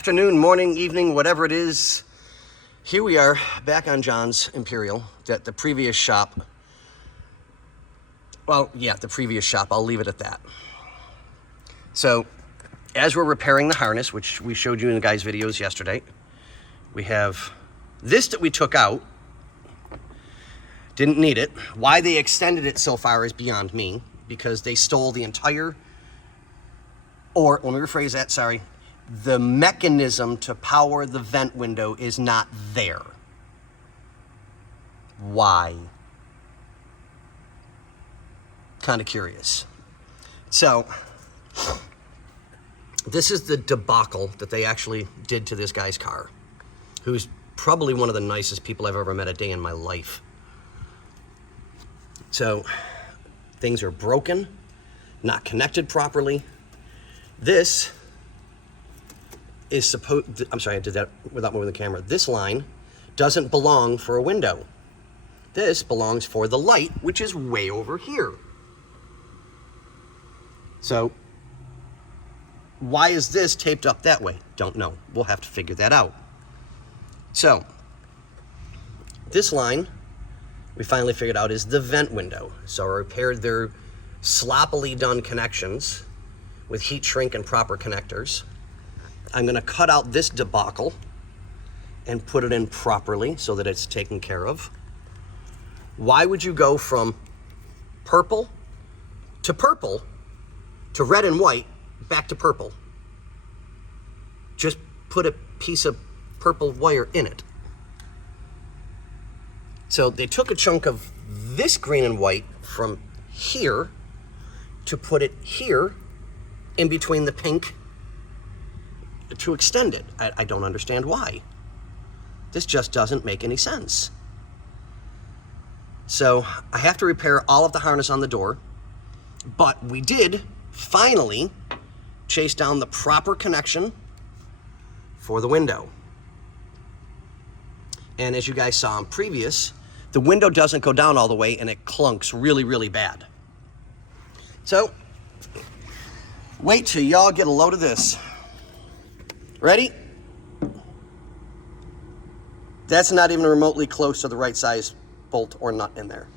afternoon, morning, evening, whatever it is. Here we are back on John's Imperial, the previous shop. Well, yeah, the previous shop. I'll leave it at that. So, as we're repairing the harness, which we showed you in the guys' videos yesterday, we have this that we took out. Didn't need it. Why they extended it so far is beyond me, because they stole the entire, or let me rephrase that, sorry. The mechanism to power the vent window is not there. Why? Kind of curious. So, this is the debacle that they actually did to this guy's car, who's probably one of the nicest people I've ever met a day in my life. So, things are broken, not connected properly. This is supposed, I'm sorry, I did that without moving the camera. This line doesn't belong for a window. This belongs for the light, which is way over here. So, why is this taped up that way? Don't know. We'll have to figure that out. So, this line, we finally figured out, is the vent window. So I repaired their sloppily done connections with heat shrink and proper connectors. I'm gonna cut out this debacle and put it in properly so that it's taken care of. Why would you go from purple to red and white back to purple? Just put a piece of purple wire in it. So they took a chunk of this green and white from here to put it here in between the pink to extend it. I don't understand why. This just doesn't make any sense. So I have to repair all of the harness on the door, but we did finally chase down the proper connection for the window. And as you guys saw in previous, the window doesn't go down all the way and it clunks really, really bad. So, wait till y'all get a load of this. Ready? That's not even remotely close to the right size bolt or nut in there.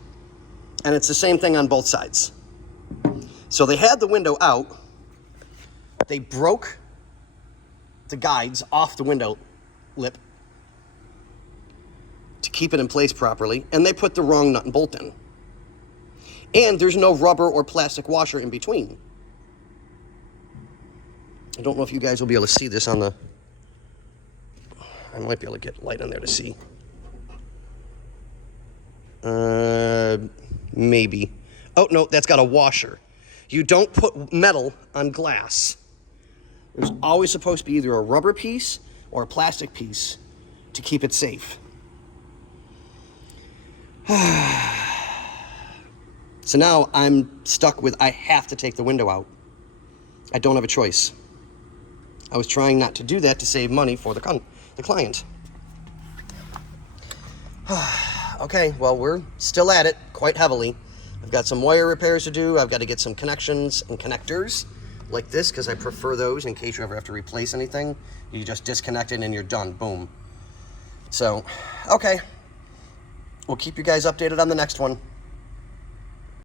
And it's the same thing on both sides. So they had the window out. They broke the guides off the window lip to keep it in place properly, and they put the wrong nut and bolt in. And there's no rubber or plastic washer in between. I don't know if you guys will be able to see this on the... I might be able to get light on there to see. Maybe. Oh, no, that's got a washer. You don't put metal on glass. There's always supposed to be either a rubber piece or a plastic piece to keep it safe. So now I'm stuck with, I have to take the window out. I don't have a choice. I was trying not to do that to save money for the client. Okay, well, we're still at it quite heavily. I've got some wire repairs to do. I've got to get some connections and connectors like this because I prefer those in case you ever have to replace anything. You just disconnect it and you're done. Boom. So, okay. We'll keep you guys updated on the next one.